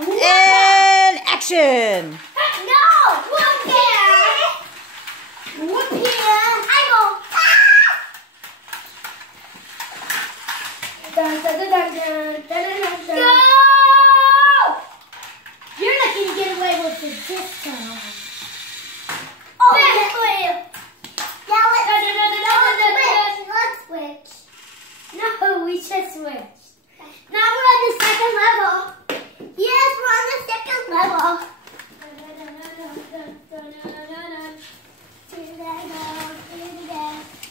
And action! No! Whoop here! Whoop here! I go! Dun, dun, dun, dun, dun, dun, dun, dun. Go! You're not going to get away with it this time. Oh, let's switch. No, we just switched. Now we're on the second level. Yes, we're on the second level.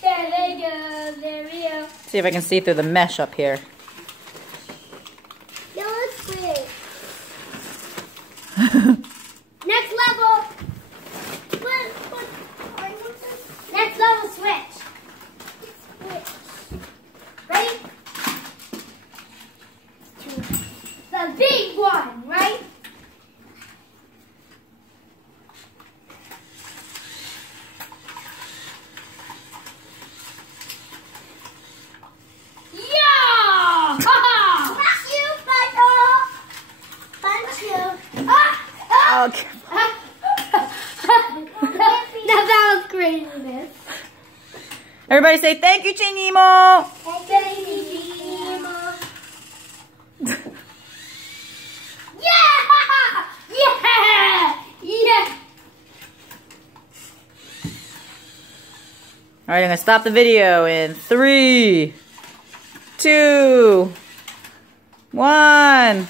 There they go. There we go. See if I can see through the mesh up here. Yeah, let's switch. Next level. Next level switch. Ready? The big one, right? Yeah! Punch you, Punch you. Okay. Now that was craziness. Everybody say thank you, Chinimo! Thank you, Yeah! Yeah! Yeah! Alright, I'm gonna stop the video in 3, 2, 1. Yeah,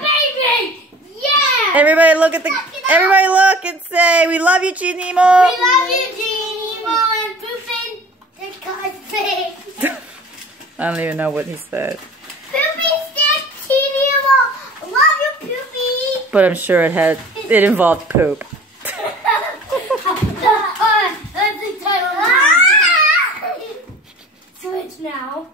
baby! Yeah! Everybody look at the. Everybody look and say we love you, Chinimo. We love you, Chinimo, and Poopin' the cosplay. I don't even know what he said, Poopy said Chinimo. Love you, Poopy. but I'm sure it involved poop. That's the title. Switch now.